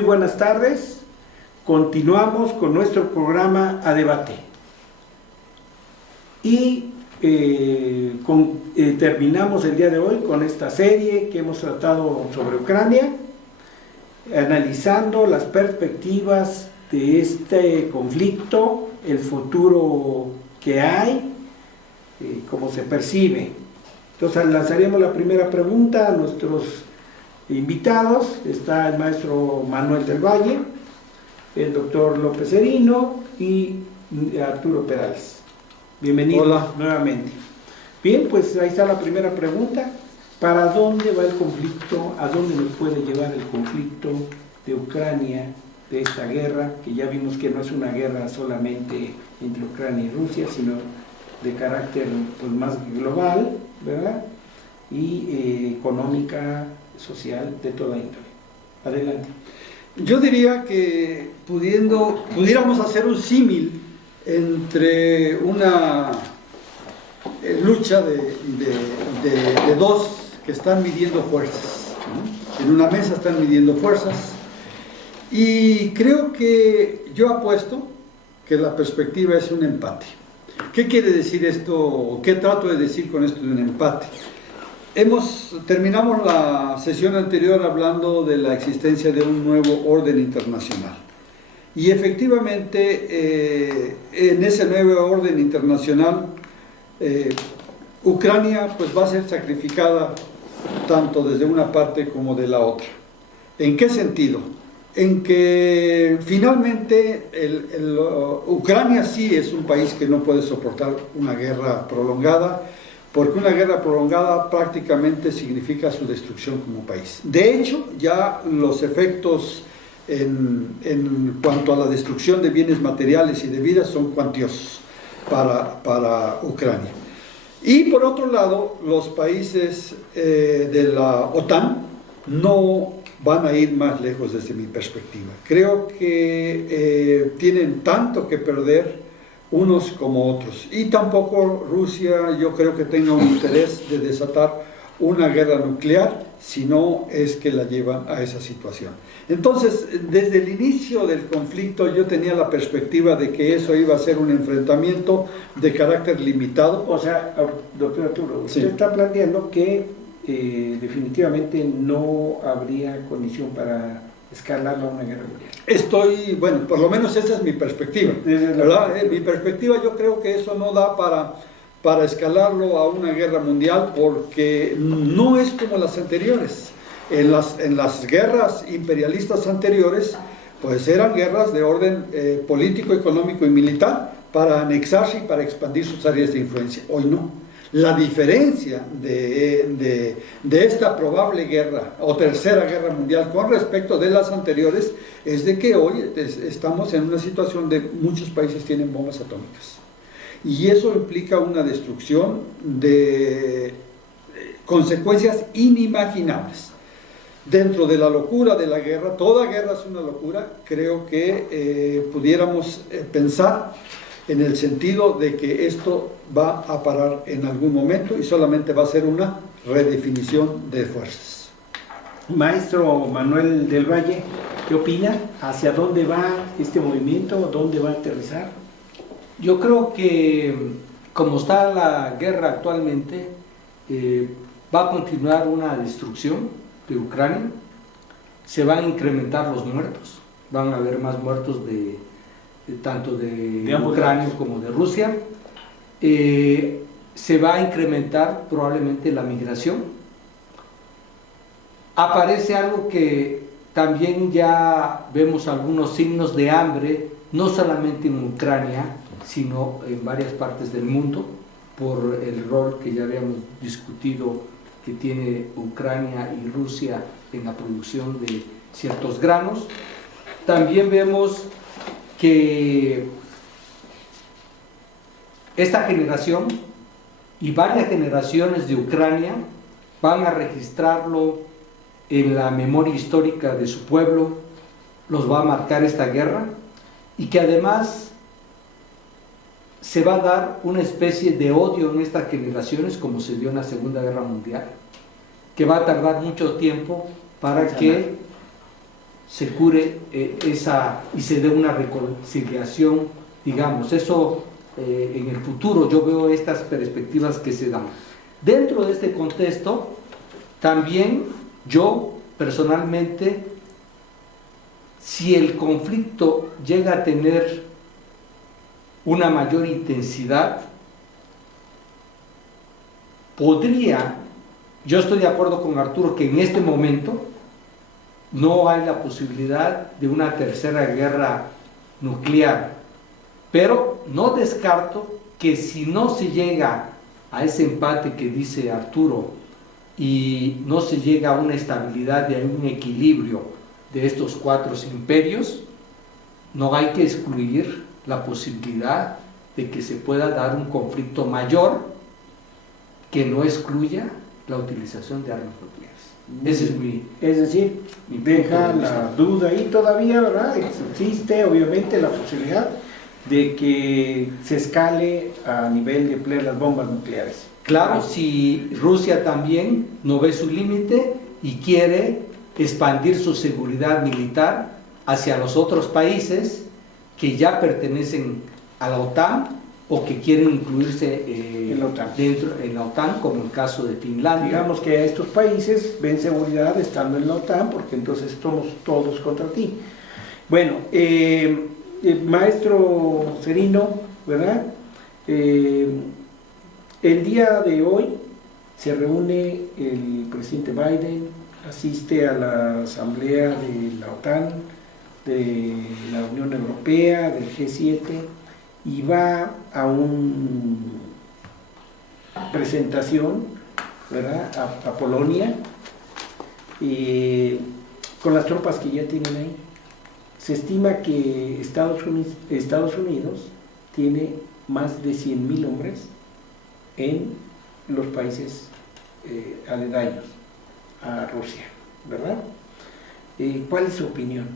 Muy buenas tardes. Continuamos con nuestro programa A Debate. Y terminamos el día de hoy con esta serie que hemos tratado sobre Ucrania, analizando las perspectivas de este conflicto, el futuro que hay, cómo se percibe. Entonces lanzaríamos la primera pregunta a nuestros invitados. Está el maestro Manuel del Valle, el doctor López Serino y Arturo Perales. Bienvenidos. Hola. Nuevamente. Bien, pues ahí está la primera pregunta. ¿Para dónde va el conflicto? ¿A dónde nos puede llevar el conflicto de Ucrania, de esta guerra, que ya vimos que no es una guerra solamente entre Ucrania y Rusia, sino de carácter pues, más global, ¿verdad? Y económica, social, de toda índole. Adelante. Yo diría que pudiéramos hacer un símil entre una lucha de dos que están midiendo fuerzas, ¿no? En una mesa están midiendo fuerzas, y creo que yo apuesto que la perspectiva es un empate. ¿Qué quiere decir esto? ¿Qué trato de decir con esto de un empate? Terminamos la sesión anterior hablando de la existencia de un nuevo orden internacional. Y efectivamente, en ese nuevo orden internacional, Ucrania pues, va a ser sacrificada tanto desde una parte como de la otra. ¿En qué sentido? En que finalmente Ucrania sí es un país que no puede soportar una guerra prolongada, porque una guerra prolongada prácticamente significa su destrucción como país. De hecho, ya los efectos en cuanto a la destrucción de bienes materiales y de vidas son cuantiosos para Ucrania. Y por otro lado, los países de la OTAN no van a ir más lejos desde mi perspectiva. Creo que tienen tanto que perder unos como otros. Y tampoco Rusia, yo creo que tenga un interés de desatar una guerra nuclear, si no es que la llevan a esa situación. Entonces, desde el inicio del conflicto yo tenía la perspectiva de que eso iba a ser un enfrentamiento de carácter limitado. O sea, doctor Arturo, usted Sí. está planteando que definitivamente no habría condición para escalarlo a una guerra mundial. Bueno, por lo menos esa es mi perspectiva, ¿verdad? Mi perspectiva, yo creo que eso no da para escalarlo a una guerra mundial, porque no es como las anteriores. En las guerras imperialistas anteriores, pues eran guerras de orden político, económico y militar para anexarse y para expandir sus áreas de influencia. Hoy no. La diferencia de esta probable guerra o tercera guerra mundial con respecto de las anteriores es de que hoy estamos en una situación de muchos países tienen bombas atómicas. Y eso implica una destrucción de consecuencias inimaginables. Dentro de la locura de la guerra, toda guerra es una locura, creo que pudiéramos pensar en el sentido de que esto va a parar en algún momento y solamente va a ser una redefinición de fuerzas. Maestro Manuel del Valle, ¿qué opina? ¿Hacia dónde va este movimiento? ¿Dónde va a aterrizar? Yo creo que, como está la guerra actualmente, va a continuar una destrucción de Ucrania, se van a incrementar los muertos, van a haber más muertos tanto de Ucrania como de Rusia, se va a incrementar probablemente la migración. Aparece algo que también ya vemos algunos signos de hambre, no solamente en Ucrania, sino en varias partes del mundo, por el rol que ya habíamos discutido que tiene Ucrania y Rusia en la producción de ciertos granos. También vemos que esta generación y varias generaciones de Ucrania van a registrarlo en la memoria histórica de su pueblo, los va a marcar esta guerra, y que además se va a dar una especie de odio en estas generaciones, como se dio en la Segunda Guerra Mundial, que va a tardar mucho tiempo para que se cure esa y se dé una reconciliación, digamos. Eso en el futuro yo veo estas perspectivas que se dan. Dentro de este contexto, también yo personalmente, si el conflicto llega a tener una mayor intensidad, yo estoy de acuerdo con Arturo que en este momento no hay la posibilidad de una tercera guerra nuclear, pero no descarto que si no se llega a ese empate que dice Arturo y no se llega a una estabilidad y a un equilibrio de estos cuatro imperios, no hay que excluir la posibilidad de que se pueda dar un conflicto mayor que no excluya la utilización de armas nucleares. Ese es mi... Es decir, mi deja punto de la vista. duda ahí todavía, ¿verdad? Existe obviamente la posibilidad de que se escale a nivel de emplear las bombas nucleares. Claro, si Rusia también no ve su límite y quiere expandir su seguridad militar hacia los otros países que ya pertenecen a la OTAN o que quieren incluirse En la OTAN. dentro en la OTAN, como el caso de Finlandia. Digamos que estos países ven seguridad estando en la OTAN, porque entonces somos todos contra ti. Bueno, maestro Serino, ¿verdad? El día de hoy se reúne el presidente Biden, asiste a la asamblea de la OTAN, de la Unión Europea, del G7, y va a una presentación, ¿verdad?, a Polonia, con las tropas que ya tienen ahí. Se estima que Estados Unidos tiene más de 100.000 hombres en los países aledaños a Rusia, ¿verdad? ¿Cuál es su opinión?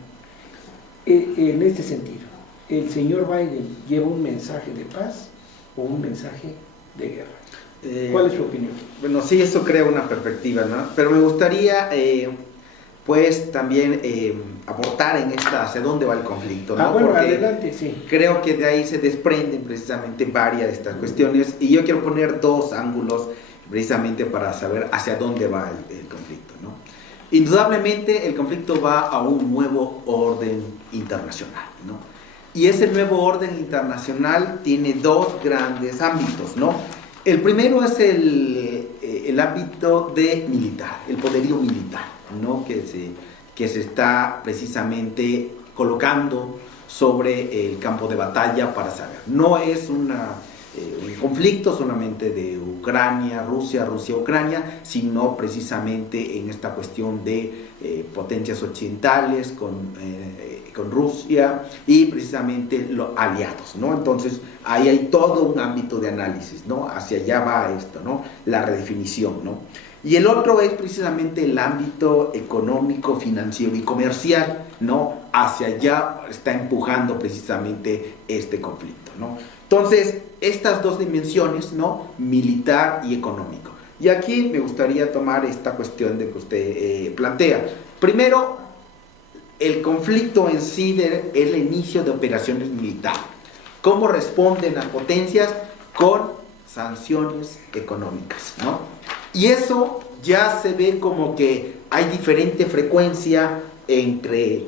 En este sentido, ¿el señor Biden lleva un mensaje de paz o un mensaje de guerra? ¿Cuál es su opinión? Bueno, sí, eso crea una perspectiva, ¿no? Pero me gustaría, pues, también aportar en hacia dónde va el conflicto, ¿no? Bueno, porque adelante, sí. creo que de ahí se desprenden precisamente varias de estas cuestiones y yo quiero poner dos ángulos precisamente para saber hacia dónde va el conflicto, ¿no? Indudablemente el conflicto va a un nuevo orden internacional, ¿no? Y ese nuevo orden internacional tiene dos grandes ámbitos, ¿no? El primero es el ámbito militar, el poderío militar, ¿no? que se está precisamente colocando sobre el campo de batalla para saber. No es un conflicto solamente de Ucrania, Rusia-Ucrania, sino precisamente en esta cuestión de potencias occidentales con Rusia y precisamente los aliados, ¿no? Entonces ahí hay todo un ámbito de análisis, ¿no? Hacia allá va esto, ¿no? La redefinición, ¿no? Y el otro es precisamente el ámbito económico, financiero y comercial, ¿no? Hacia allá está empujando precisamente este conflicto, ¿no? Entonces, estas dos dimensiones, ¿no? Militar y económico. Y aquí me gustaría tomar esta cuestión de que usted plantea. Primero, el conflicto en sí es el inicio de operaciones militares. ¿Cómo responden las potencias? Con sanciones económicas, ¿no? Y eso ya se ve como que hay diferente frecuencia entre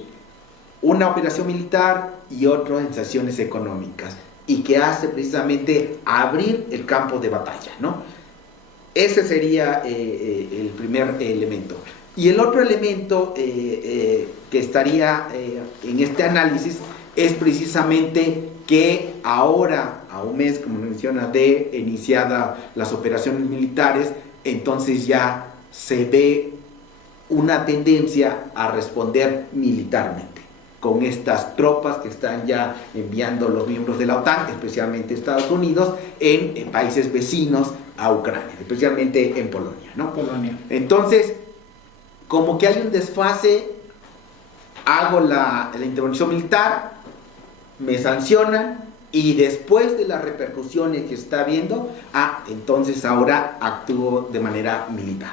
una operación militar y otra en sanciones económicas, y que hace precisamente abrir el campo de batalla, ¿no? Ese sería el primer elemento. Y el otro elemento que estaría en este análisis es precisamente que ahora, a un mes, como menciona, de iniciada las operaciones militares, entonces ya se ve una tendencia a responder militarmente con estas tropas que están ya enviando los miembros de la OTAN, especialmente Estados Unidos, en países vecinos a Ucrania, especialmente en Polonia, ¿no? Polonia. Entonces, como que hay un desfase, hago la intervención militar, me sancionan, y después de las repercusiones que está viendo, entonces ahora actúo de manera militar.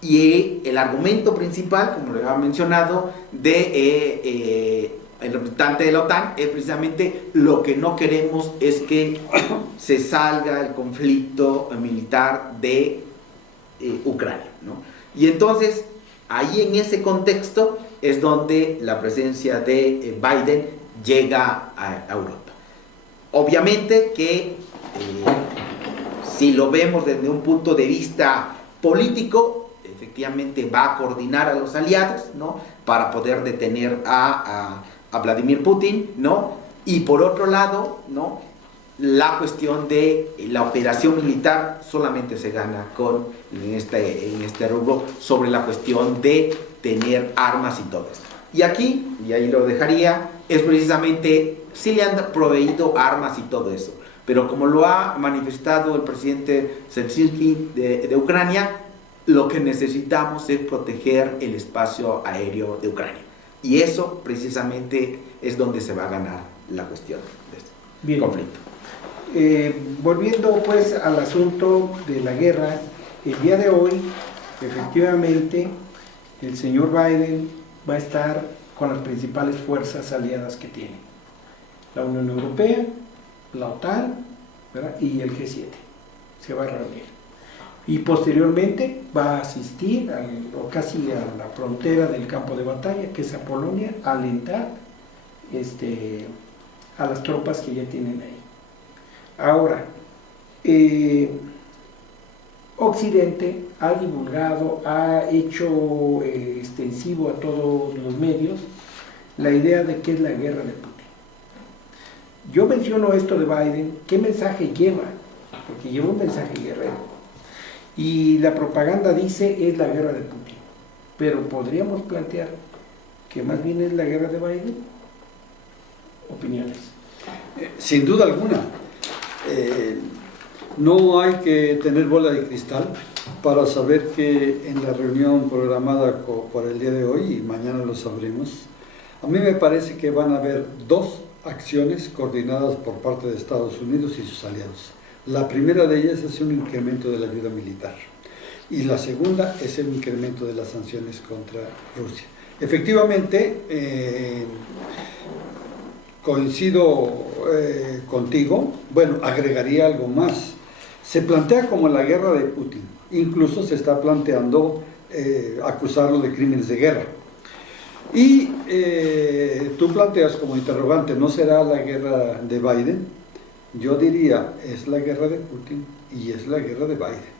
Y el argumento principal, como lo había mencionado, de el representante de la OTAN es precisamente lo que no queremos es que se salga el conflicto militar de Ucrania, ¿no? Y entonces, ahí en ese contexto es donde la presencia de Biden llega a Europa. Obviamente que si lo vemos desde un punto de vista político, efectivamente va a coordinar a los aliados, ¿no? Para poder detener a Vladimir Putin, ¿no? Y por otro lado, ¿no? La cuestión de la operación militar solamente se gana en este rubro sobre la cuestión de tener armas y todo esto. Y aquí, y ahí lo dejaría, es precisamente, sí le han proveído armas y todo eso, pero como lo ha manifestado el presidente Zelensky de Ucrania, lo que necesitamos es proteger el espacio aéreo de Ucrania. Y eso precisamente es donde se va a ganar la cuestión de este conflicto. Volviendo pues al asunto de la guerra, el día de hoy, efectivamente, el señor Biden va a estar con las principales fuerzas aliadas que tiene. La Unión Europea, la OTAN, ¿verdad? Y el G7. Se va a reunir. Y posteriormente va a asistir casi a la frontera del campo de batalla, que es a Polonia, a alentar a las tropas que ya tienen ahí. Ahora, Occidente ha divulgado, ha hecho extensivo a todos los medios la idea de que es la guerra de Putin. Yo menciono esto de Biden, ¿qué mensaje lleva? Porque lleva un mensaje guerrero. Y la propaganda dice es la guerra de Putin. Pero podríamos plantear que más bien es la guerra de Biden. Opiniones. Sin duda alguna. No hay que tener bola de cristal para saber que en la reunión programada para el día de hoy, y mañana lo sabremos, a mí me parece que van a haber dos acciones coordinadas por parte de Estados Unidos y sus aliados. La primera de ellas es un incremento de la ayuda militar y la segunda es el incremento de las sanciones contra Rusia. Efectivamente, coincido contigo, bueno, agregaría algo más. Se plantea como la guerra de Putin, incluso se está planteando acusarlo de crímenes de guerra. Y tú planteas como interrogante, ¿no será la guerra de Biden? Yo diría, es la guerra de Putin y es la guerra de Biden.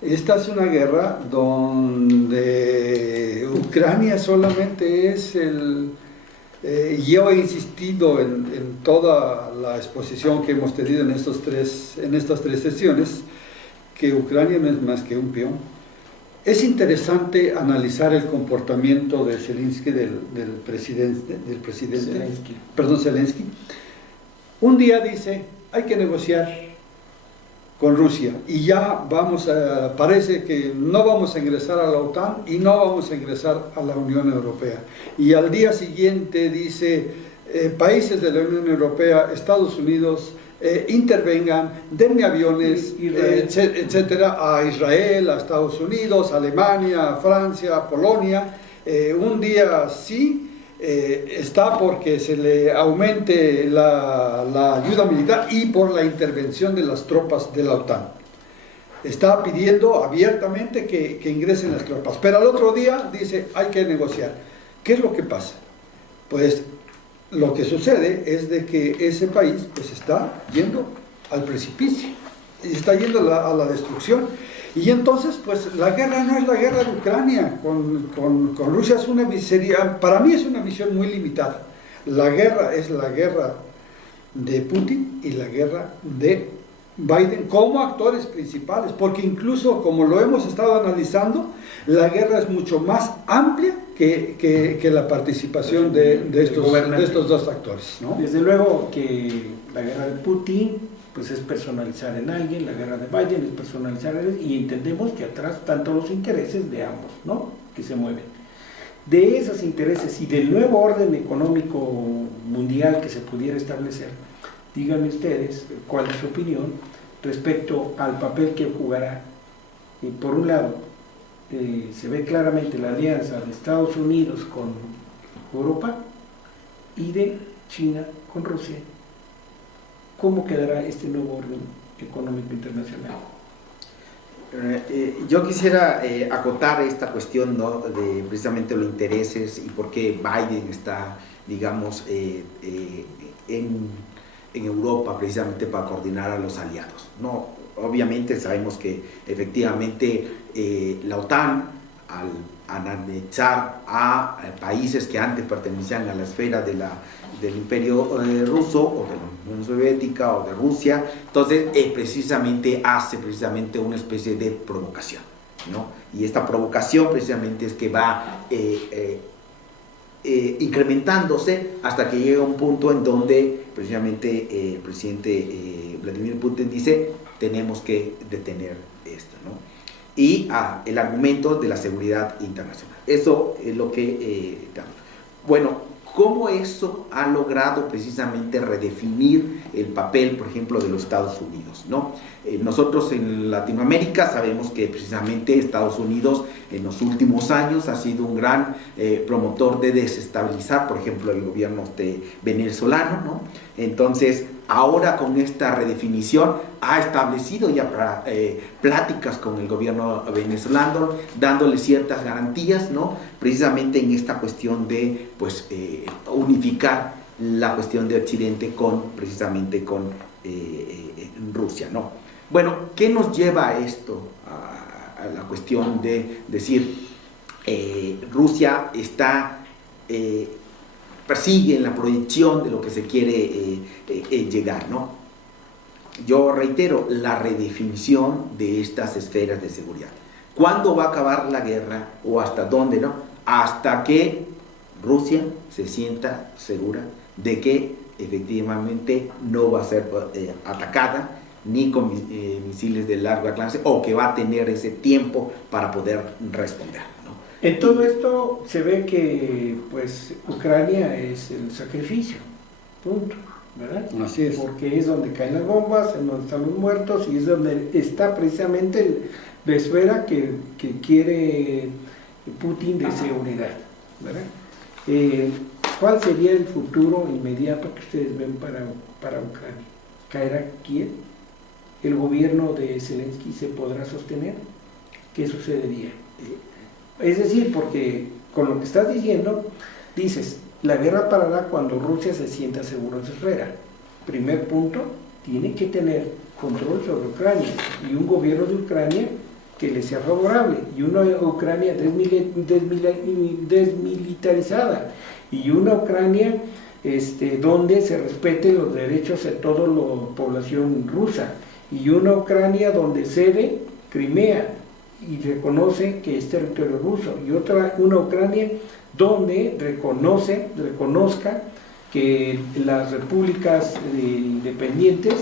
Esta es una guerra donde Ucrania solamente es yo he insistido en toda la exposición que hemos tenido en estas tres sesiones, que Ucrania no es más que un peón. Es interesante analizar el comportamiento de Zelensky, del presidente Zelensky. Un día dice, hay que negociar con Rusia y ya parece que no vamos a ingresar a la OTAN y no vamos a ingresar a la Unión Europea. Y al día siguiente dice, países de la Unión Europea, Estados Unidos, intervengan, denme aviones, etcétera, a Israel, a Estados Unidos, a Alemania, a Francia, a Polonia. Un día sí, está porque se le aumente la ayuda militar y por la intervención de las tropas de la OTAN. Está pidiendo abiertamente que ingresen las tropas, pero al otro día dice hay que negociar. ¿Qué es lo que pasa? Pues lo que sucede es de que ese país pues está yendo al precipicio, está yendo a la destrucción. Y entonces, pues la guerra no es la guerra de Ucrania con Rusia, para mí es una visión muy limitada. La guerra es la guerra de Putin y la guerra de Biden como actores principales, porque incluso como lo hemos estado analizando, la guerra es mucho más amplia que la participación de estos dos actores, ¿no? Desde luego que la guerra de Putin pues es personalizar en alguien, la guerra de Biden es personalizar en él, y entendemos que atrás están todos los intereses de ambos, ¿no? Que se mueven. De esos intereses y del nuevo orden económico mundial que se pudiera establecer, díganme ustedes cuál es su opinión respecto al papel que jugará, por un lado, se ve claramente la alianza de Estados Unidos con Europa y de China con Rusia. ¿Cómo quedará este nuevo orden económico internacional? Yo quisiera acotar esta cuestión, ¿no?, de precisamente los intereses y por qué Biden está, digamos, en Europa precisamente para coordinar a los aliados, ¿no? Obviamente sabemos que efectivamente la OTAN, al anexar a países que antes pertenecían a la esfera del Imperio ruso o de la Unión Soviética o de Rusia, entonces precisamente hace una especie de provocación, ¿no? Y esta provocación precisamente es que va incrementándose hasta que llega un punto en donde precisamente el presidente Vladimir Putin dice: tenemos que detener esto, ¿no? Y el argumento de la seguridad internacional. Eso es lo que... bueno, ¿cómo eso ha logrado precisamente redefinir el papel, por ejemplo, de los Estados Unidos, ¿no? Nosotros en Latinoamérica sabemos que precisamente Estados Unidos en los últimos años ha sido un gran promotor de desestabilizar, por ejemplo, el gobierno venezolano, ¿no? Entonces, ahora con esta redefinición ha establecido ya pláticas con el gobierno venezolano, dándole ciertas garantías, ¿no?, precisamente en esta cuestión de unificar la cuestión de Occidente precisamente con Rusia, ¿no? Bueno, ¿qué nos lleva a esto? A la cuestión de decir, Rusia persigue en la proyección de lo que se quiere llegar, ¿no? Yo reitero, la redefinición de estas esferas de seguridad. ¿Cuándo va a acabar la guerra o hasta dónde, no? Hasta que Rusia se sienta segura de que efectivamente no va a ser atacada ni con misiles de largo alcance, o que va a tener ese tiempo para poder responder, ¿no? En todo esto se ve que pues Ucrania es el sacrificio, punto, ¿verdad? Así es. Porque es donde caen las bombas, es donde están los muertos y es donde está precisamente la esfera que quiere Putin de seguridad, ¿verdad? ¿Cuál sería el futuro inmediato que ustedes ven para Ucrania? ¿Caerá Kiev? ¿El gobierno de Zelensky se podrá sostener? ¿Qué sucedería? Es decir, porque con lo que estás diciendo, dices, la guerra parará cuando Rusia se sienta seguro en su esfera. Primer punto, tiene que tener control sobre Ucrania y un gobierno de Ucrania que le sea favorable, y una Ucrania desmilitarizada, y una Ucrania donde se respeten los derechos de toda la población rusa, y una Ucrania donde cede Crimea y reconoce que es territorio ruso, y una Ucrania donde reconozca que las repúblicas independientes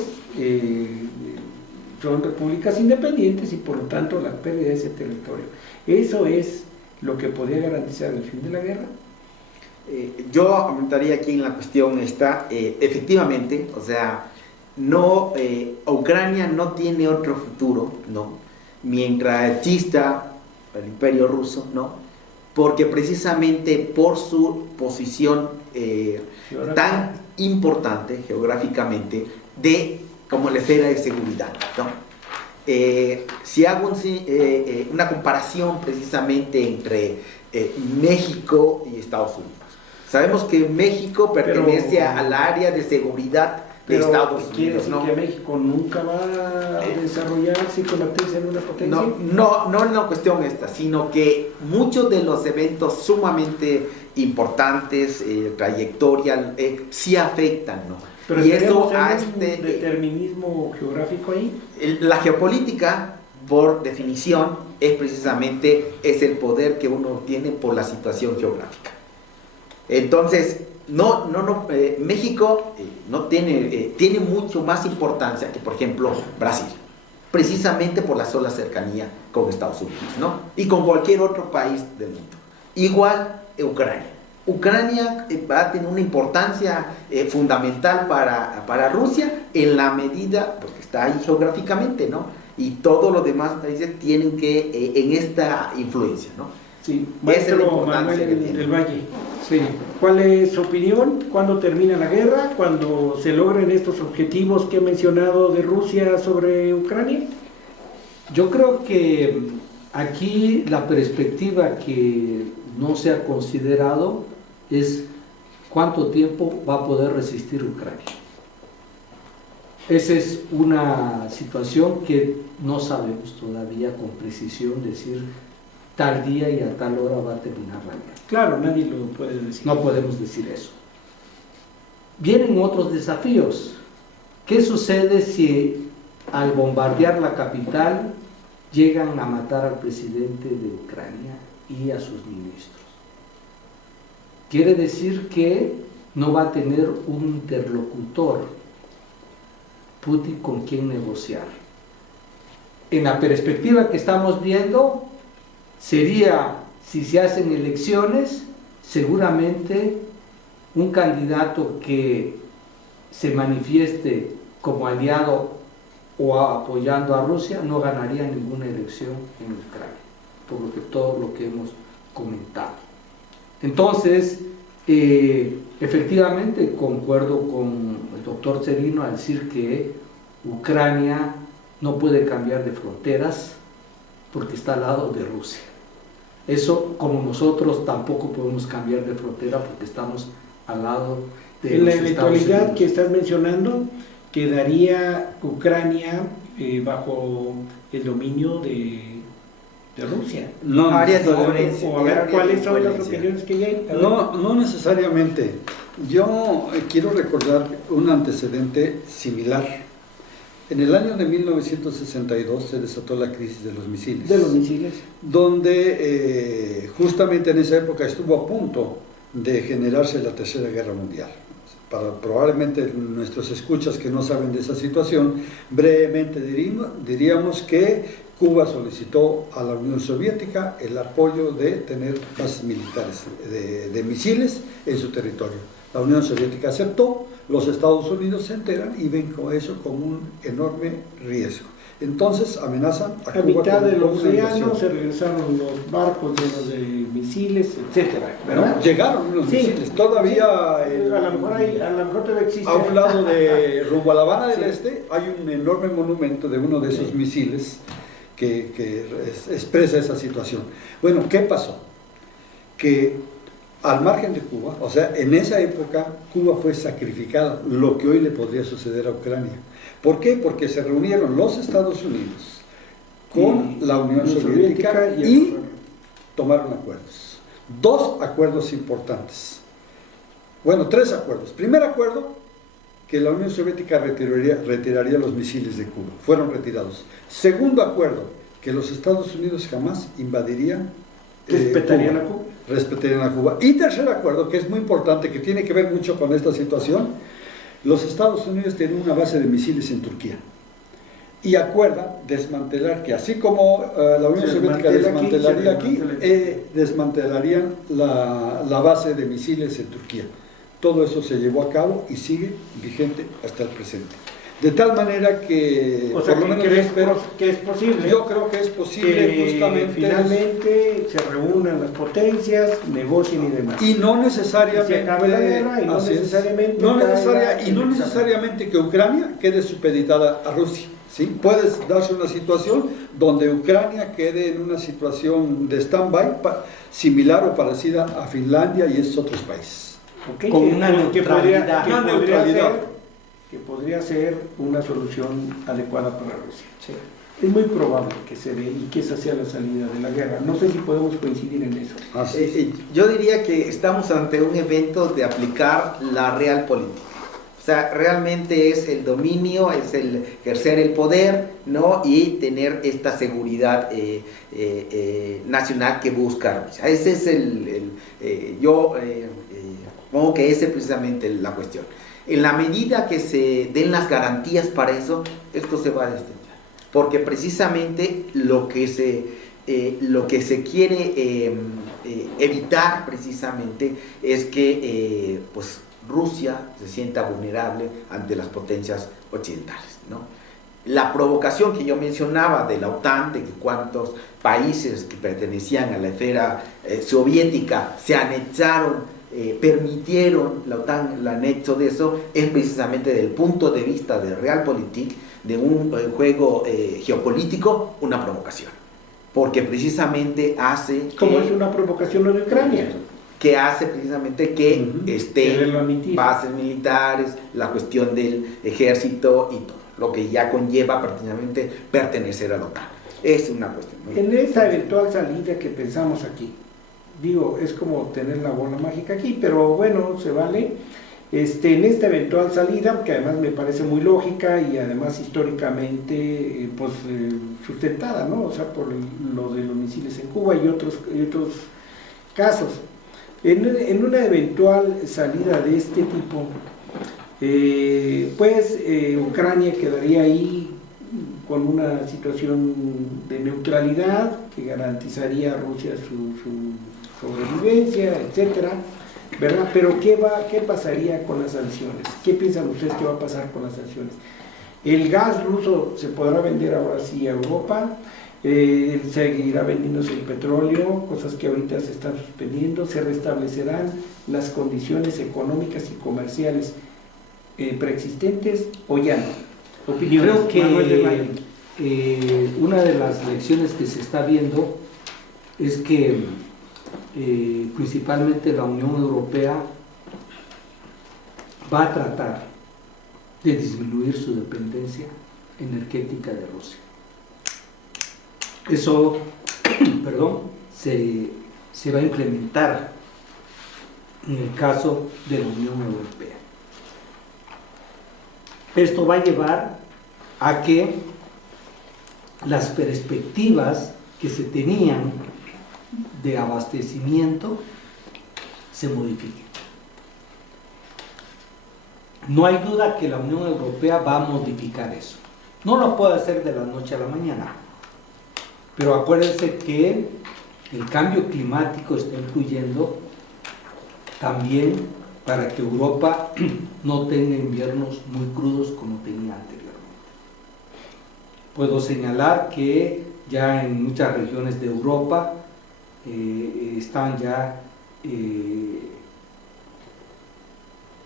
son repúblicas independientes y por lo tanto la pérdida de ese territorio. ¿Eso es lo que podría garantizar el fin de la guerra? Yo aumentaría aquí en la cuestión efectivamente, o sea, no, Ucrania no tiene otro futuro, ¿no?, mientras exista el Imperio Ruso, ¿no?, porque precisamente por su posición tan importante geográficamente como la esfera de seguridad, ¿no? Si hago una comparación precisamente entre México y Estados Unidos, sabemos que México pertenece al área de seguridad de Estados Unidos. ¿Quiere decir que México nunca va a desarrollarse y convertirse en una potencia? No es una cuestión esta, sino que muchos de los eventos sumamente importantes, trayectoria, sí afectan, ¿no? Pero y eso a determinismo geográfico ahí. La geopolítica, por definición, es el poder que uno obtiene por la situación geográfica. Entonces, México tiene mucho más importancia que, por ejemplo, Brasil, precisamente por la sola cercanía con Estados Unidos, ¿no?, y con cualquier otro país del mundo. Igual Ucrania. Ucrania va a tener una importancia fundamental para Rusia en la medida, porque está ahí geográficamente, ¿no?, y todos los demás países tienen que en esta influencia, ¿no? Sí, Esa es la maestro importancia que Manuel tiene. del Valle, Sí. ¿cuál es su opinión? ¿Cuándo termina la guerra? ¿Cuándo se logren estos objetivos que he mencionado de Rusia sobre Ucrania? Yo creo que aquí la perspectiva que no se ha considerado es cuánto tiempo va a poder resistir Ucrania. Esa es una situación que no sabemos todavía con precisión decir tal día y a tal hora va a terminar la guerra. Claro, nadie lo puede decir. No podemos decir eso. Vienen otros desafíos. ¿Qué sucede si al bombardear la capital llegan a matar al presidente de Ucrania y a sus ministros? Quiere decir que no va a tener un interlocutor Putin con quien negociar. En la perspectiva que estamos viendo, sería, si se hacen elecciones, seguramente un candidato que se manifieste como aliado o apoyando a Rusia no ganaría ninguna elección en Ucrania, por todo lo que hemos comentado. Entonces, efectivamente concuerdo con el doctor Serino al decir que Ucrania no puede cambiar de fronteras porque está al lado de Rusia. Eso, como nosotros tampoco podemos cambiar de frontera porque estamos al lado de En la los Estados eventualidad Unidos. que estás mencionando, quedaría Ucrania bajo el dominio de Rusia. No, Áreas de necesariamente. influencia. O a ver, ¿cuáles son las Influencia. opiniones que hay? A ver. No necesariamente. Yo quiero recordar un antecedente similar. En el año de 1962 se desató la crisis de los misiles, De los misiles. donde justamente en esa época estuvo a punto de generarse la Tercera Guerra Mundial. Para probablemente nuestros escuchas que no saben de esa situación, brevemente diríamos que Cuba solicitó a la Unión Soviética el apoyo de tener bases militares de misiles en su territorio. La Unión Soviética aceptó, los Estados Unidos se enteran y ven con eso como un enorme riesgo. Entonces amenazan a Cuba A mitad con del una océano invasión. se regresaron los barcos llenos de misiles, etcétera, ¿verdad? Llegaron unos Sí. misiles, todavía A lo mejor todavía existe. a un lado de rumbo a La Habana del Sí. Este hay un enorme monumento de uno de esos misiles que expresa esa situación. Bueno, ¿qué pasó? Que al margen de Cuba, o sea, en esa época Cuba fue sacrificada, lo que hoy le podría suceder a Ucrania. ¿Por qué? Porque se reunieron los Estados Unidos con la Unión Soviética y tomaron acuerdos. 2 acuerdos importantes. Bueno, 3 acuerdos. Primer acuerdo, que la Unión Soviética retiraría los misiles de Cuba. Fueron retirados. Segundo acuerdo, que los Estados Unidos jamás invadirían Respetarían a Cuba. Cuba. Respetarían a Cuba. Y tercer acuerdo, que es muy importante, que tiene que ver mucho con esta situación, los Estados Unidos tienen una base de misiles en Turquía. Y acuerda desmantelar, que así como la Unión Se Soviética desmantela aquí, desmantelaría se aquí, desmantela. desmantelarían la base de misiles en Turquía. Todo eso se llevó a cabo y sigue vigente hasta el presente. De tal manera que, O sea, por lo menos yo ¿crees espero, que es posible? yo creo que es posible que justamente, finalmente se reúnan las potencias, negocien y demás. y no necesariamente, Se acabe la guerra y no así es, necesariamente no caiga necesaria- y en no el necesariamente que Ucrania quede supeditada a Rusia. ¿Sí? Puede darse una situación donde Ucrania quede en una situación de stand-by similar o parecida a Finlandia y esos otros países. Ok, Con una neutralidad. que podría ser una solución adecuada para Rusia. Sí. Es muy probable que se dé y que esa sea la salida de la guerra. No sé si podemos coincidir en eso. Así es. Yo diría que estamos ante un evento de aplicar la real política. O sea, realmente es el dominio, es el ejercer el poder, ¿no? Y tener esta seguridad nacional que busca Rusia. Ese es supongo que esa es precisamente la cuestión. En la medida que se den las garantías para eso, esto se va a destellar. Porque precisamente lo que se quiere evitar precisamente es que pues Rusia se sienta vulnerable ante las potencias occidentales, ¿no? la provocación que yo mencionaba de la OTAN, de que cuántos países que pertenecían a la esfera soviética se anexaron, permitieron la OTAN el anexo de eso, es precisamente desde el punto de vista de Realpolitik, de un juego geopolítico, una provocación. Porque precisamente hace... Como es una provocación de Ucrania. Que hace precisamente que estén bases militares, la cuestión del ejército y todo, lo que ya conlleva prácticamente pertenecer a la OTAN. Es una cuestión muy En esta eventual salida que pensamos aquí, digo, es como tener la bola mágica aquí, pero bueno, se vale. En esta eventual salida, que además me parece muy lógica y además históricamente sustentada, ¿no? O sea, por lo de los misiles en Cuba y otros casos. En una eventual salida de este tipo, Ucrania quedaría ahí con una situación de neutralidad que garantizaría a Rusia su sobrevivencia, etcétera, ¿verdad? Pero ¿qué pasaría con las sanciones? ¿Qué piensan ustedes que va a pasar con las sanciones? El gas ruso se podrá vender ahora sí a Europa, seguirá vendiéndose el petróleo, cosas que ahorita se están suspendiendo, se restablecerán las condiciones económicas y comerciales preexistentes o ya no. Opiniones. Creo que una de las lecciones que se está viendo es que principalmente la Unión Europea va a tratar de disminuir su dependencia energética de Rusia. Eso, se va a implementar en el caso de la Unión Europea. Esto va a llevar a que las perspectivas que se tenían de abastecimiento se modifiquen. No hay duda que la Unión Europea va a modificar eso. No lo puede hacer de la noche a la mañana, pero acuérdense que el cambio climático está influyendo también para que Europa no tenga inviernos muy crudos como tenía anteriormente. Puedo señalar que ya en muchas regiones de Europa están ya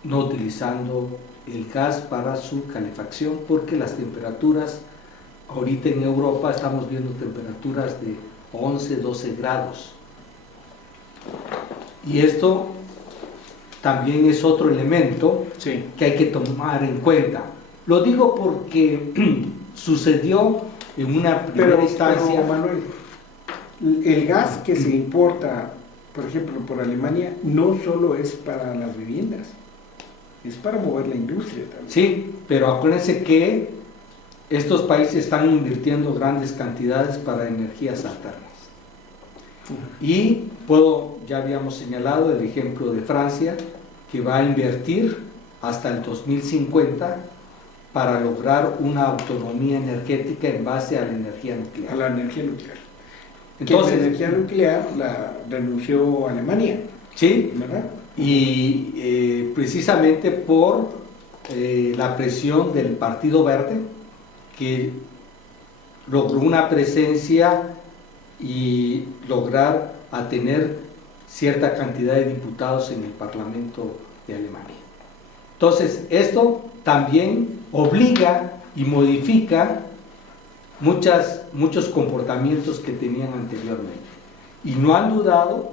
no utilizando el gas para su calefacción porque las temperaturas, ahorita en Europa estamos viendo temperaturas de 11, 12 grados. Y esto también es otro elemento que hay que tomar en cuenta. Lo digo porque sucedió en una primera instancia. Pero, Manuel, el gas que se importa, por ejemplo, por Alemania, no solo es para las viviendas, es para mover la industria también. Sí, pero acuérdense que estos países están invirtiendo grandes cantidades para energías alternas. Y ya habíamos señalado el ejemplo de Francia, que va a invertir hasta el 2050 para lograr una autonomía energética en base a la energía nuclear. A la energía nuclear. Entonces, la energía nuclear la renunció Alemania. Sí, ¿verdad? Y precisamente por la presión del Partido Verde, que logró una presencia y lograr a tener cierta cantidad de diputados en el Parlamento de Alemania. Entonces, esto también obliga y modifica muchos comportamientos que tenían anteriormente. Y no han dudado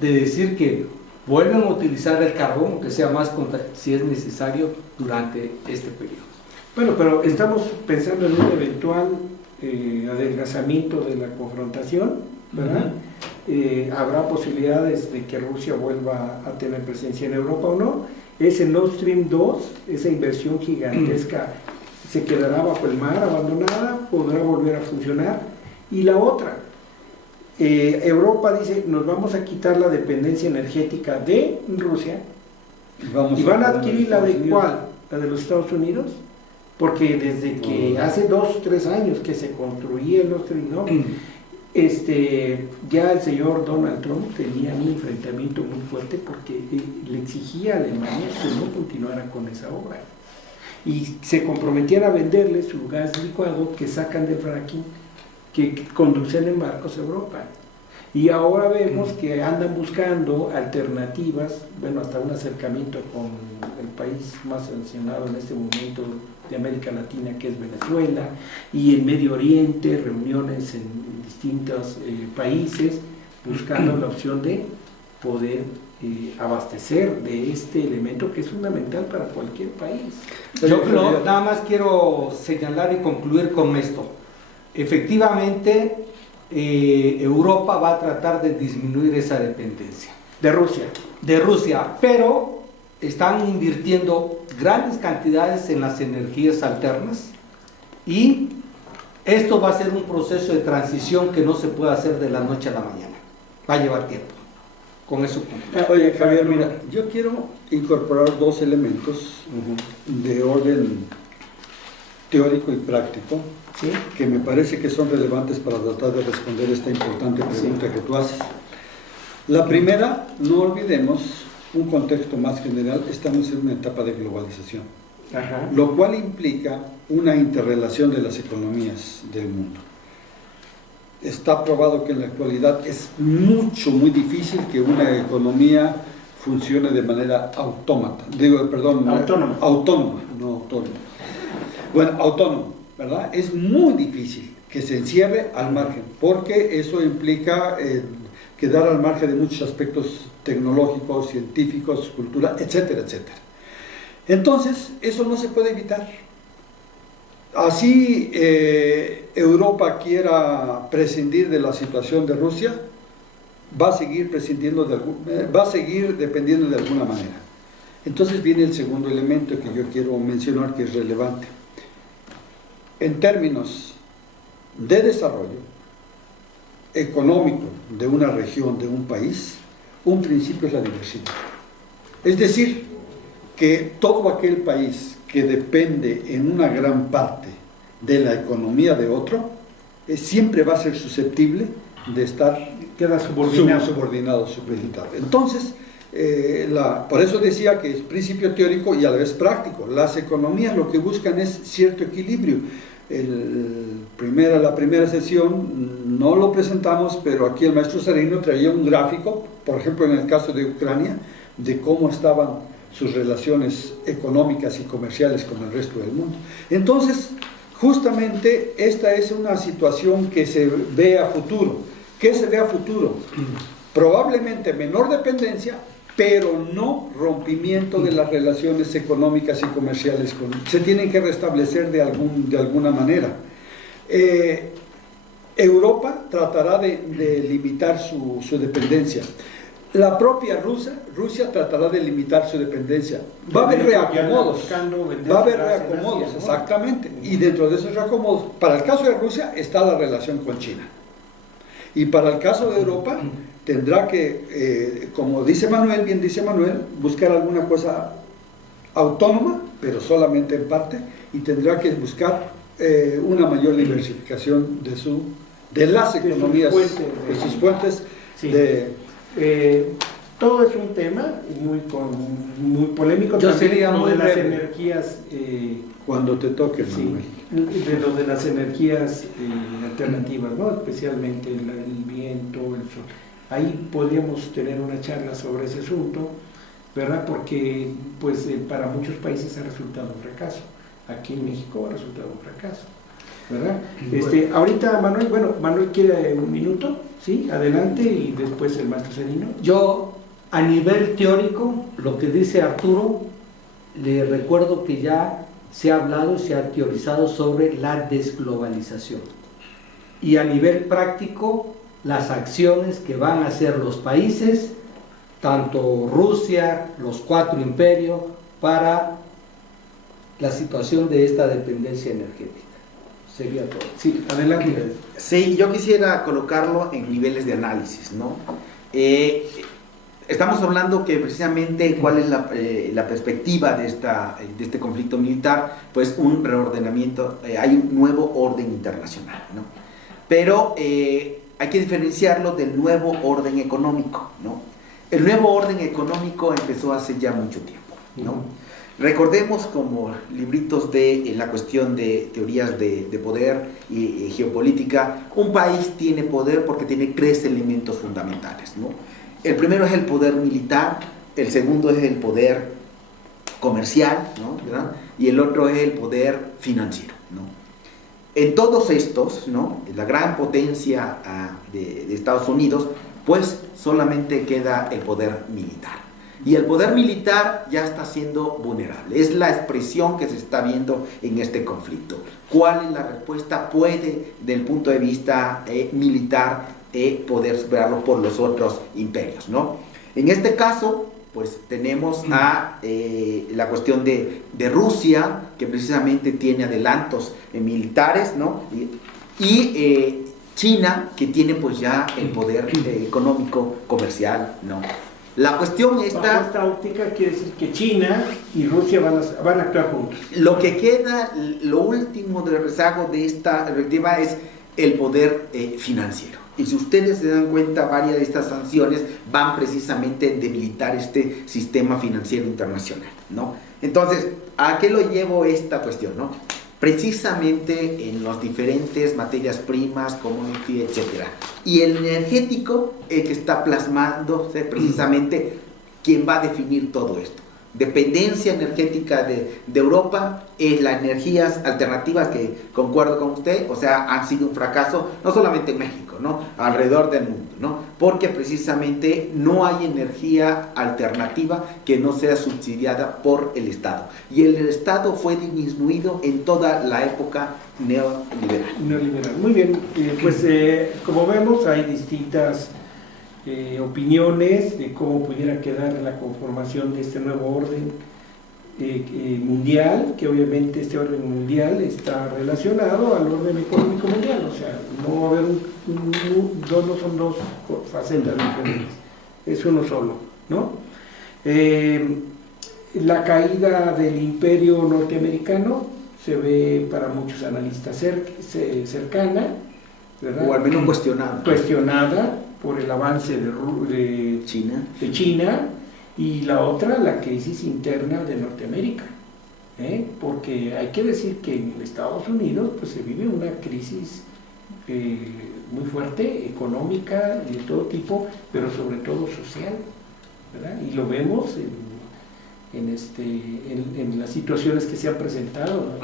de decir que vuelven a utilizar el carbón, que sea más si es necesario durante este periodo. Bueno, pero estamos pensando en un eventual adelgazamiento de la confrontación, ¿verdad? Habrá posibilidades de que Rusia vuelva a tener presencia en Europa o no. Ese Nord Stream 2, esa inversión gigantesca, se quedará bajo el mar, abandonada, podrá volver a funcionar. Y la otra, Europa dice, nos vamos a quitar la dependencia energética de Rusia y van a adquirir la de ¿cuál? La de los Estados Unidos, porque desde que hace 2-3 años que se construía el Nord Stream 2, ya el señor Donald Trump tenía un enfrentamiento muy fuerte porque le exigía a Alemania que no continuara con esa obra. y se comprometían a venderle su gas licuado que sacan del fracking, que conducen en barcos a Europa. Y ahora vemos que andan buscando alternativas, bueno, hasta un acercamiento con el país más sancionado en este momento de América Latina, que es Venezuela, y en Medio Oriente, reuniones en distintos países, buscando la opción de poder abastecer de este elemento que es fundamental para cualquier país. Yo nada más quiero señalar y concluir con esto. Efectivamente, Europa va a tratar de disminuir esa dependencia De Rusia, pero están invirtiendo grandes cantidades en las energías alternas y esto va a ser un proceso de transición que no se puede hacer de la noche a la mañana, va a llevar tiempo. Con eso concluyo. Oye, Javier, mira, yo quiero incorporar dos elementos de orden teórico y práctico, ¿sí? que me parece que son relevantes para tratar de responder esta importante pregunta que tú haces. La primera, no olvidemos un contexto más general, estamos en una etapa de globalización, Ajá. lo cual implica una interrelación de las economías del mundo. Está probado que en la actualidad es muy difícil que una economía funcione de manera autónoma, ¿verdad? Es muy difícil que se encierre al margen, porque eso implica quedar al margen de muchos aspectos tecnológicos, científicos, cultura, etcétera, etcétera. Entonces, eso no se puede evitar. Así Europa quiera prescindir de la situación de Rusia, va a seguir dependiendo de alguna manera. Entonces viene el segundo elemento que yo quiero mencionar, que es relevante. En términos de desarrollo económico de una región, de un país, un principio es la diversidad. Es decir, que todo aquel país que depende en una gran parte de la economía de otro, siempre va a ser susceptible de estar Queda subordinado. supeditado. Entonces, por eso decía que es principio teórico y a la vez práctico. Las economías lo que buscan es cierto equilibrio. La primera sesión no lo presentamos, pero aquí el maestro Serino traía un gráfico, por ejemplo en el caso de Ucrania, de cómo estaban sus relaciones económicas y comerciales con el resto del mundo. Entonces, justamente esta es una situación que se ve a futuro. ¿Qué se ve a futuro? Probablemente menor dependencia, pero no rompimiento de las relaciones económicas y comerciales. Se tienen que restablecer de alguna manera. Europa tratará de limitar su dependencia. La propia Rusia tratará de limitar su dependencia. Va a haber reacomodos. Exactamente. Y dentro de esos reacomodos, para el caso de Rusia está la relación con China. Y para el caso de Europa, tendrá que, como bien dice Manuel, buscar alguna cosa autónoma, pero solamente en parte, y tendrá que buscar una mayor diversificación de las economías, de sus fuentes. Sí. Todo es un tema muy polémico. Yo también sería lo muy de las breve. Energías. Cuando te toque, Manuel. Sí, de lo de las energías alternativas, ¿no? Especialmente el viento, el sol. Ahí podríamos tener una charla sobre ese asunto, ¿verdad? Porque pues para muchos países ha resultado un fracaso. Aquí en México ha resultado un fracaso, ¿verdad? Ahorita Manuel quiere un minuto, ¿sí? Adelante, y después el maestro Serino. Yo, a nivel teórico, lo que dice Arturo, le recuerdo que ya se ha hablado y se ha teorizado sobre la desglobalización. Y a nivel práctico, las acciones que van a hacer los países, tanto Rusia, los 4 imperios, para la situación de esta dependencia energética. Sería todo. Sí, adelante. Sí, yo quisiera colocarlo en niveles de análisis, ¿no? Estamos hablando que precisamente cuál es la perspectiva de este conflicto militar, pues un reordenamiento, hay un nuevo orden internacional, ¿no? Pero hay que diferenciarlo del nuevo orden económico, ¿no? El nuevo orden económico empezó hace ya mucho tiempo, ¿no? Recordemos como libritos en la cuestión de teorías de poder y geopolítica, un país tiene poder porque tiene 3 elementos fundamentales, ¿no? El primero es el poder militar, el segundo es el poder comercial, ¿no? ¿verdad? Y el otro es el poder financiero, ¿no? En todos estos, ¿no? La gran potencia de Estados Unidos, pues solamente queda el poder militar. Y el poder militar ya está siendo vulnerable. Es la expresión que se está viendo en este conflicto. ¿Cuál es la respuesta? Puede, del punto de vista militar, poder superarlo por los otros imperios, ¿no? En este caso, pues tenemos la cuestión de Rusia, que precisamente tiene adelantos militares, ¿no? Y China, que tiene pues ya el poder económico, comercial, ¿no? La cuestión Bajo está... esta óptica quiere decir que China y Rusia van a actuar juntos. Lo que queda, lo último del rezago de esta directiva es el poder financiero. Y si ustedes se dan cuenta, varias de estas sanciones van precisamente a debilitar este sistema financiero internacional, ¿no? Entonces, ¿a qué lo llevo esta cuestión, no? Precisamente en las diferentes materias primas, commodity, etc. Y el energético es que está plasmándose precisamente quien va a definir todo esto. Dependencia energética de Europa es las energías alternativas que, concuerdo con usted, o sea, han sido un fracaso, no solamente en México, ¿no? Alrededor del mundo, ¿no? Porque precisamente no hay energía alternativa que no sea subsidiada por el Estado. Y el Estado fue disminuido en toda la época neoliberal. Muy bien, pues como vemos hay distintas opiniones de cómo pudiera quedar la conformación de este nuevo orden mundial, que obviamente este orden mundial está relacionado al orden económico mundial, o sea, no va a haber no son dos facetas diferentes, es uno solo, ¿no? La caída del imperio norteamericano se ve para muchos analistas cercana, ¿verdad? O al menos cuestionada por el avance de China, y la otra, la crisis interna de Norteamérica, porque hay que decir que en Estados Unidos pues, se vive una crisis muy fuerte, económica y de todo tipo, pero sobre todo social, ¿verdad? Y lo vemos en las situaciones que se han presentado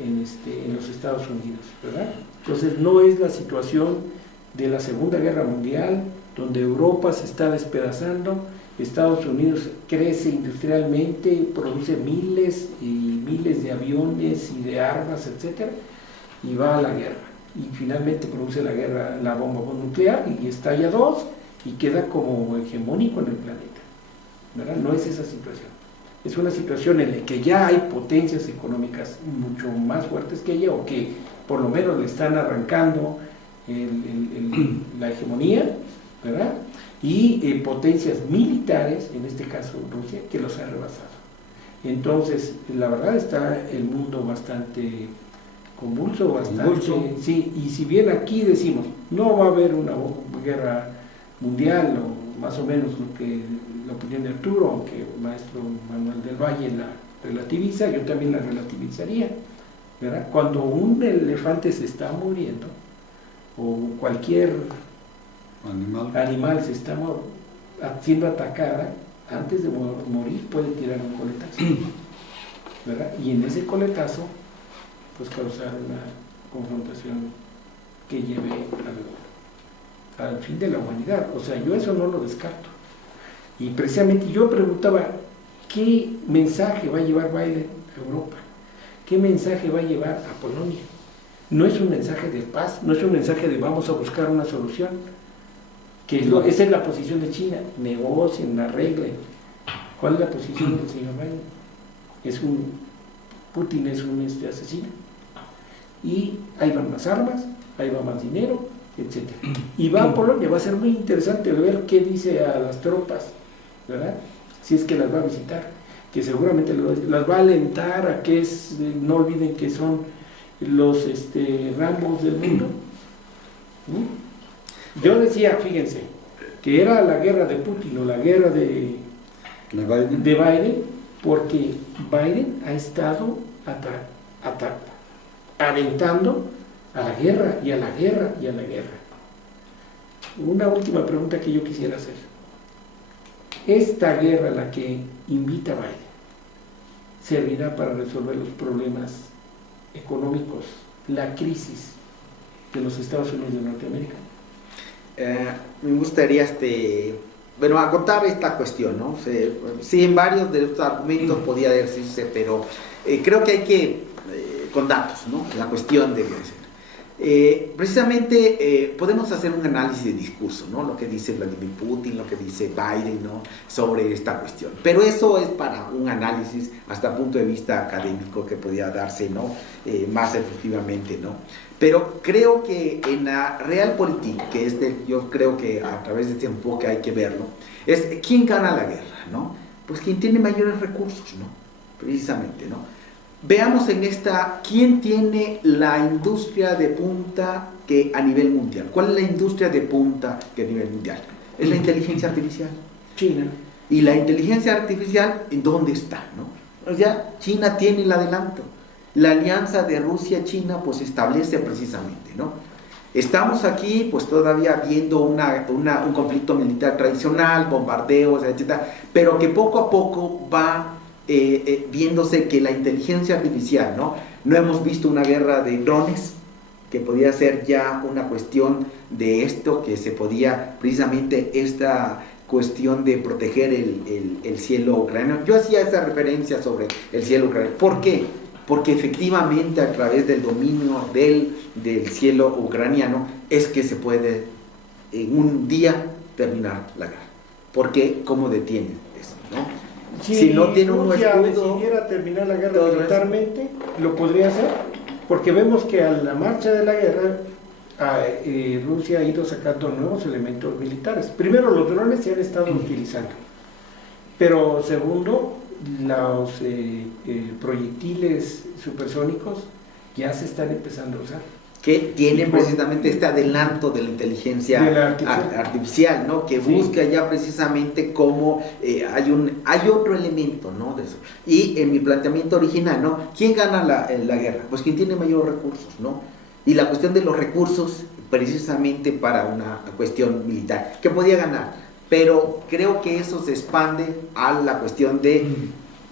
en los Estados Unidos, ¿verdad? Entonces no es la situación de la Segunda Guerra Mundial, donde Europa se está despedazando, Estados Unidos crece industrialmente, produce miles y miles de aviones y de armas, etcétera, y va a la guerra. Y finalmente produce la bomba nuclear, y estalla 2, y queda como hegemónico en el planeta, ¿verdad? No es esa situación. Es una situación en la que ya hay potencias económicas mucho más fuertes que ella, o que por lo menos le están arrancando la hegemonía, ¿verdad? Y potencias militares, en este caso Rusia, que los ha rebasado. Entonces, la verdad está el mundo bastante convulso, sí, y si bien aquí decimos, no va a haber una guerra mundial, o más o menos la opinión de Arturo, aunque el maestro Manuel del Valle la relativiza, yo también la relativizaría, ¿verdad? Cuando un elefante se está muriendo, o cualquier animal se está siendo atacada, antes de morir puede tirar un coletazo, ¿verdad? Y en ese coletazo pues causar una confrontación que lleve al fin de la humanidad. O sea, yo eso no lo descarto. Y precisamente yo preguntaba, ¿qué mensaje va a llevar Biden a Europa? ¿Qué mensaje va a llevar a Polonia? No es un mensaje de paz, no es un mensaje de vamos a buscar una solución, esa es la posición de China, negocien, arreglen. ¿Cuál es la posición del señor Biden? Putin es un asesino, y ahí van más armas, ahí va más dinero, etc. Y va a Polonia, va a ser muy interesante ver qué dice a las tropas, ¿verdad? Si es que las va a visitar, que seguramente las va a alentar a que no olviden que son los Rambos del mundo. Yo decía, fíjense, que era la guerra de Putin o la guerra de Biden, porque Biden ha estado aventando a la guerra y a la guerra y a la guerra. Una última pregunta que yo quisiera hacer. ¿Esta guerra a la que invita Biden servirá para resolver los problemas económicos, la crisis de los Estados Unidos de Norteamérica? Me gustaría acotar esta cuestión, ¿no? Sí, en varios de estos argumentos podía decirse, pero creo que hay que, con datos, ¿no? La cuestión debe ser. Precisamente podemos hacer un análisis de discurso, ¿no? Lo que dice Vladimir Putin, lo que dice Biden, ¿no? Sobre esta cuestión. Pero eso es para un análisis hasta punto de vista académico que podía darse, ¿no? Más efectivamente, ¿no? Pero creo que en la realpolitik, que yo creo que a través de este enfoque hay que verlo, es quién gana la guerra, ¿no? Pues quien tiene mayores recursos, ¿no? Precisamente, ¿no? Veamos en esta, ¿quién tiene la industria de punta que a nivel mundial? ¿Cuál es la industria de punta que a nivel mundial? Es la inteligencia artificial. China. Y la inteligencia artificial, ¿en dónde está? ¿No? O sea, China tiene el adelanto. La alianza de Rusia-China pues establece precisamente, ¿no? Estamos aquí pues todavía viendo un conflicto militar tradicional, bombardeos, etc. Pero que poco a poco va viéndose que la inteligencia artificial, ¿no? No hemos visto una guerra de drones, que podía ser ya una cuestión de esto, que se podía, precisamente esta cuestión de proteger el cielo ucraniano. Yo hacía esa referencia sobre el cielo ucraniano. ¿Por qué? Porque efectivamente a través del dominio del cielo ucraniano es que se puede en un día terminar la guerra. Porque ¿cómo detienen eso, no? Si no tiene un Rusia escudo, decidiera terminar la guerra militarmente, lo podría hacer, porque vemos que a la marcha de la guerra Rusia ha ido sacando nuevos elementos militares. Primero, los drones se han estado utilizando, pero segundo, los proyectiles supersónicos ya se están empezando a usar. Que tienen precisamente este adelanto de la inteligencia artificial, ¿no? Que busca ya precisamente cómo hay otro elemento, ¿no? De eso. Y en mi planteamiento original, ¿no? ¿Quién gana la guerra? Pues quien tiene mayores recursos, ¿no? Y la cuestión de los recursos, precisamente para una cuestión militar, que podía ganar, pero creo que eso se expande a la cuestión de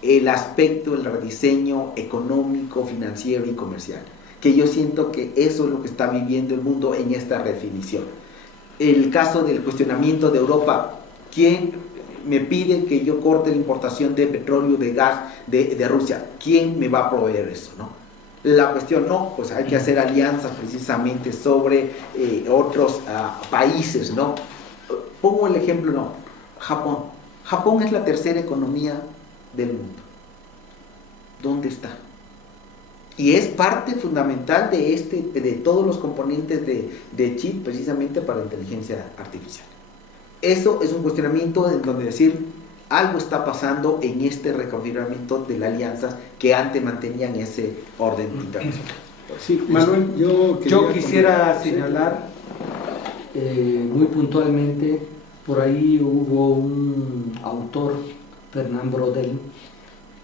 el aspecto, el rediseño económico, financiero y comercial, que yo siento que eso es lo que está viviendo el mundo en esta definición. El caso del cuestionamiento de Europa, ¿quién me pide que yo corte la importación de petróleo, de gas de Rusia? ¿Quién me va a proveer eso, no? La cuestión, no, pues hay que hacer alianzas precisamente sobre otros países, ¿no? Pongo el ejemplo, no, Japón. Japón es la tercera economía del mundo. ¿Dónde está? Y es parte fundamental de todos los componentes de chip, precisamente para la inteligencia artificial. Eso es un cuestionamiento en donde decir, algo está pasando en este reconfiguramiento de las alianzas que antes mantenían ese orden internacional. Sí, Manuel, yo quisiera señalar muy puntualmente, por ahí hubo un autor, Fernand Braudel,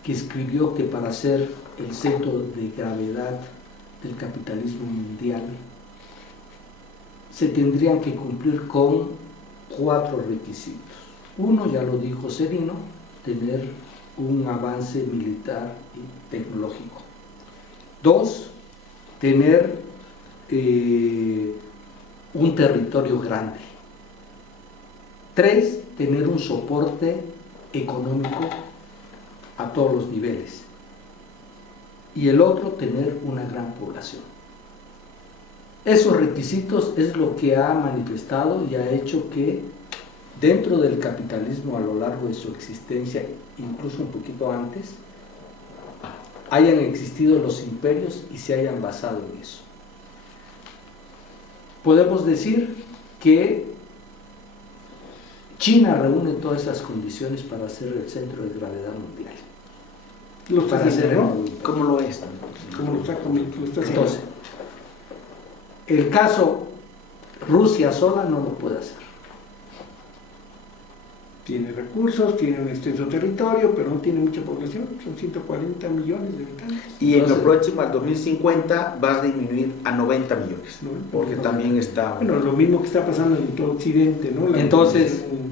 que escribió que para ser el centro de gravedad del capitalismo mundial se tendrían que cumplir con 4 requisitos. Uno, ya lo dijo Serino, tener un avance militar y tecnológico. 2, tener un territorio grande. 3, tener un soporte económico a todos los niveles. Y el otro, tener una gran población. Esos requisitos es lo que ha manifestado y ha hecho que dentro del capitalismo a lo largo de su existencia, incluso un poquito antes, hayan existido los imperios y se hayan basado en eso. Podemos decir que China reúne todas esas condiciones para ser el centro de gravedad mundial. lo está haciendo, ¿no? ¿Cómo lo es? Como lo está haciendo. Entonces, el caso Rusia sola no lo puede hacer. tiene recursos, tiene un extenso territorio, pero no tiene mucha población, son 140 millones de habitantes. Y en lo Entonces, próximo, al 2050, va a disminuir a 90 millones, ¿No? porque también está... Bueno, lo mismo que está pasando en todo Occidente, ¿no? Entonces, población,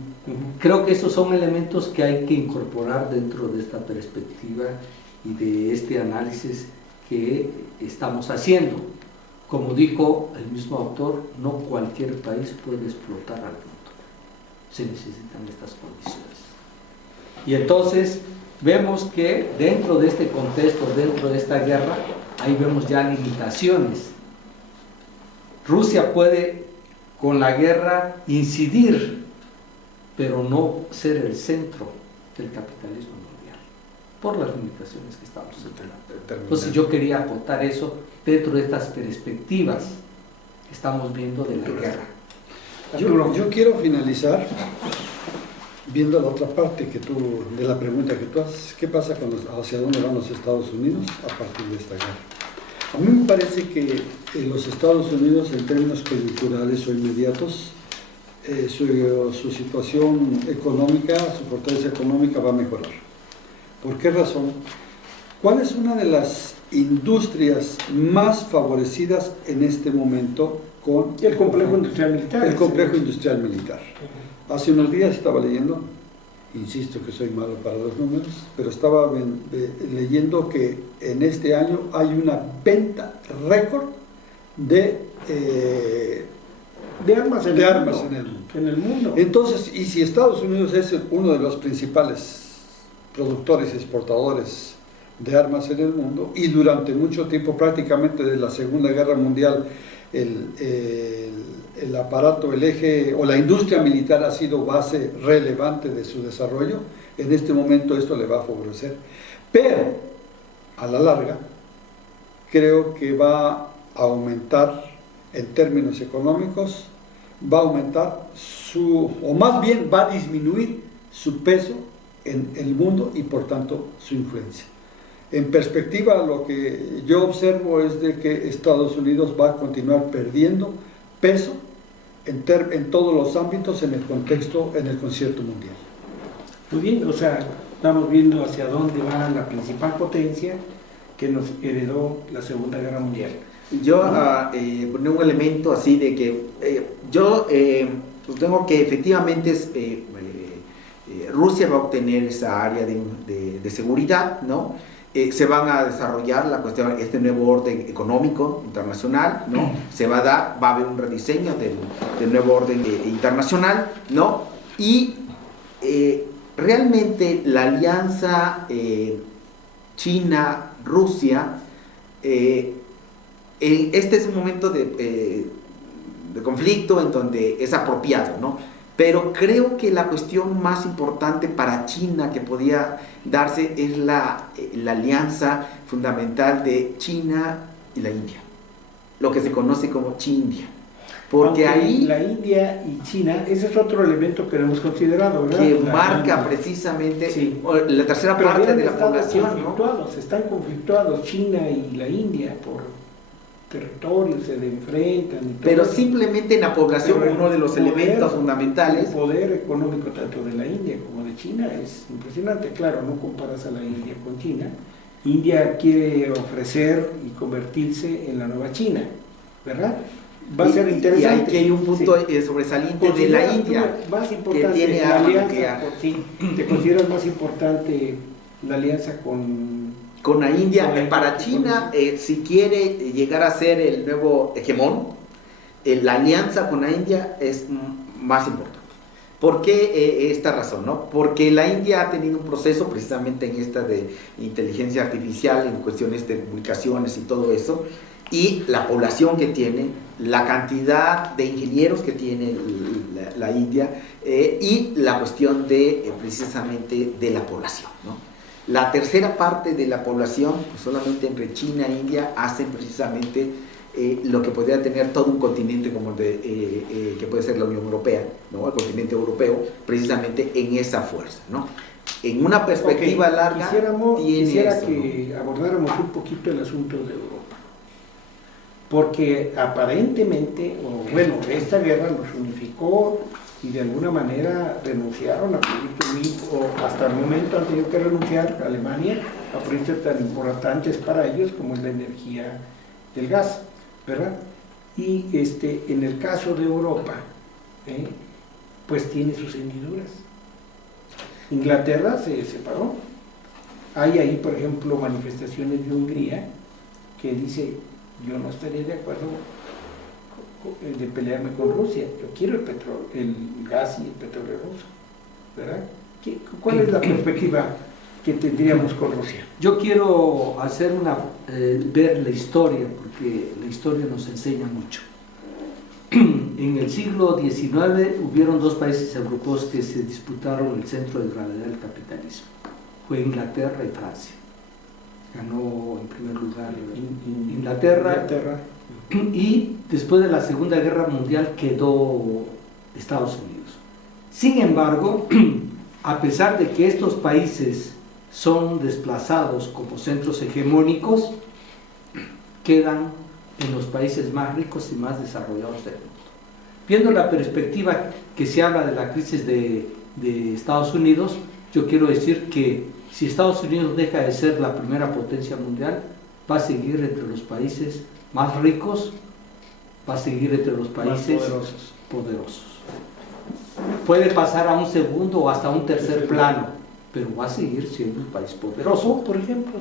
creo que esos son elementos que hay que incorporar dentro de esta perspectiva y de este análisis que estamos haciendo. Como dijo el mismo autor, no cualquier país puede explotar al mundo. Se necesitan estas condiciones. Y entonces vemos que dentro de este contexto, dentro de esta guerra, ahí vemos ya limitaciones. Rusia puede con la guerra incidir, pero no ser el centro del capitalismo mundial, por las limitaciones que estamos teniendo. Entonces yo quería acotar eso dentro de estas perspectivas que estamos viendo de la guerra. Yo quiero finalizar viendo la otra parte de la pregunta que tú haces. ¿Qué pasa hacia dónde van los Estados Unidos a partir de esta guerra? A mí me parece que los Estados Unidos, en términos coyunturales o inmediatos, su situación económica, su fortaleza económica va a mejorar. ¿Por qué razón? ¿Cuál es una de las industrias más favorecidas en este momento con el complejo industrial militar? El complejo industrial militar. Hace unos días estaba leyendo, insisto que soy malo para los números, pero estaba leyendo que en este año hay una venta récord de armas en el mundo. Entonces, y si Estados Unidos es uno de los principales productores y exportadores de armas en el mundo, y durante mucho tiempo, prácticamente desde la Segunda Guerra Mundial, el aparato, el eje o la industria militar ha sido base relevante de su desarrollo, en este momento esto le va a favorecer. Pero, a la larga, creo que va a aumentar en términos económicos, va a aumentar o más bien va a disminuir su peso en el mundo y por tanto su influencia. En perspectiva, lo que yo observo es de que Estados Unidos va a continuar perdiendo peso en todos los ámbitos en el contexto, en el concierto mundial. Muy bien, o sea, estamos viendo hacia dónde va la principal potencia que nos heredó la Segunda Guerra Mundial. Yo ponía un elemento así de que yo tengo que efectivamente Rusia va a obtener esa área de seguridad, ¿no? Se van a desarrollar la cuestión, este nuevo orden económico internacional, ¿no? Va a haber un rediseño del nuevo orden internacional, ¿no? Y realmente la alianza China-Rusia, este es un momento de conflicto en donde es apropiado, ¿no? Pero creo que la cuestión más importante para China que podía darse es la alianza fundamental de China y la India, lo que se conoce como Chindia. Porque aunque ahí la India y China, ese es otro elemento que no hemos considerado, ¿verdad? que marca precisamente sí, la tercera pero parte de la estado población, ¿no? están conflictuados China y la India por territorios, se enfrentan. Pero simplemente en la población, pero uno de los elementos fundamentales. El poder económico tanto de la India como de China es impresionante. Claro, no comparas a la India con China. India quiere ofrecer y convertirse en la nueva China, ¿verdad? Va a ser interesante. Y aquí hay un punto sobresaliente de la India, más importante, que tiene la arma alianza, nuclear. ¿te consideras más importante la alianza con la India? Con la Para India, China, si quiere llegar a ser el nuevo hegemón, la alianza con la India es más importante. ¿Por qué esta razón, no? Porque la India ha tenido un proceso precisamente en esta de inteligencia artificial, en cuestiones de comunicaciones y todo eso, y la población que tiene, la cantidad de ingenieros que tiene la India, y la cuestión precisamente de la población, ¿no? La tercera parte de la población, pues solamente entre China e India, hacen precisamente lo que podría tener todo un continente como que puede ser la Unión Europea, ¿no? El continente europeo, precisamente en esa fuerza, ¿no? En una perspectiva larga, quisiera que abordáramos un poquito el asunto de Europa, porque aparentemente, esta guerra nos unificó y de alguna manera renunciaron a proyectos o hasta el momento han tenido que renunciar a Alemania a proyectos tan importantes para ellos como es la energía del gas, ¿verdad? Y en el caso de Europa, pues tiene sus hendiduras. Inglaterra se separó. Hay ahí, por ejemplo, manifestaciones de Hungría que dice, yo no estaría de acuerdo de pelearme con Rusia, yo quiero el petróleo, el gas y el petróleo ruso, ¿verdad? ¿Cuál es la perspectiva que tendríamos con Rusia? Yo quiero hacer ver la historia, porque la historia nos enseña mucho. En el siglo XIX hubieron dos países europeos que se disputaron el centro de gravedad del capitalismo. Fue Inglaterra y Francia. Ganó en primer lugar Inglaterra. Y después de la Segunda Guerra Mundial quedó Estados Unidos. Sin embargo, a pesar de que estos países son desplazados como centros hegemónicos, quedan en los países más ricos y más desarrollados del mundo. Viendo la perspectiva que se habla de la crisis de Estados Unidos, yo quiero decir que si Estados Unidos deja de ser la primera potencia mundial, va a seguir entre los países más ricos, va a seguir entre los países más poderosos. Puede pasar a un segundo o hasta un tercer plano, pero va a seguir siendo un país poderoso. Por ejemplo,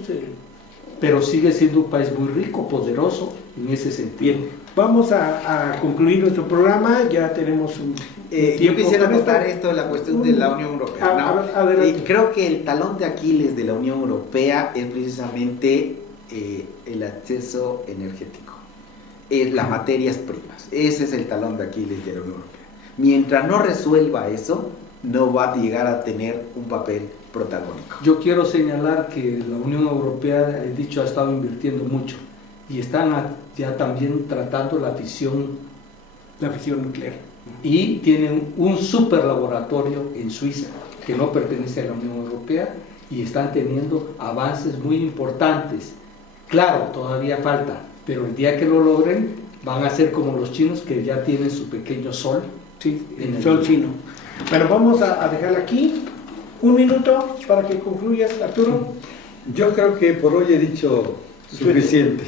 pero sigue siendo un país muy rico, poderoso en ese sentido. Bien, vamos a concluir nuestro programa, ya tenemos un tiempo. Yo quisiera anotar esto de la cuestión de la Unión Europea. ¿No? Creo que el talón de Aquiles de la Unión Europea es precisamente el acceso energético, las materias primas. Ese es el talón de Aquiles de la Unión Europea. Mientras no resuelva eso, no va a llegar a tener un papel protagónico. Yo quiero señalar que la Unión Europea, he dicho, ha estado invirtiendo mucho y están ya también tratando la fisión nuclear. Y tienen un super laboratorio en Suiza que no pertenece a la Unión Europea y están teniendo avances muy importantes. Claro, todavía falta, pero el día que lo logren van a ser como los chinos que ya tienen su pequeño sol. Sí, el sol chino. Bueno, vamos a dejarla aquí. Un minuto para que concluyas, Arturo. Yo creo que por hoy he dicho suficiente.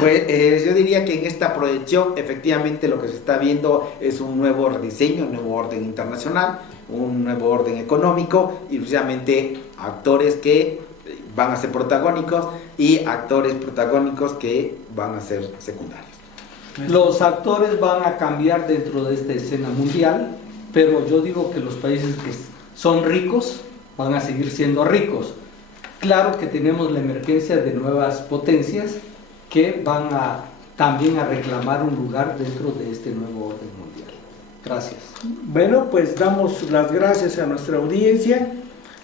Pues yo diría que en esta proyección efectivamente lo que se está viendo es un nuevo rediseño, un nuevo orden internacional, un nuevo orden económico y precisamente actores que van a ser protagónicos y actores protagónicos que van a ser secundarios. Los actores van a cambiar dentro de esta escena mundial, pero yo digo que los países que son ricos van a seguir siendo ricos. Claro que tenemos la emergencia de nuevas potencias que van también a reclamar un lugar dentro de este nuevo orden mundial. Gracias. Bueno, pues damos las gracias a nuestra audiencia.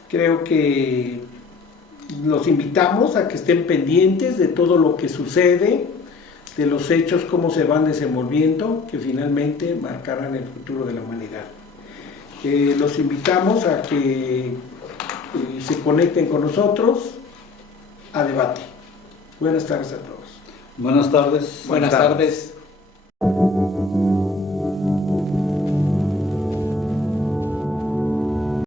Creo que los invitamos a que estén pendientes de todo lo que sucede, de los hechos, cómo se van desenvolviendo, que finalmente marcarán el futuro de la humanidad. Los invitamos a que se conecten con nosotros a debate. Buenas tardes a todos. Buenas tardes. Buenas tardes.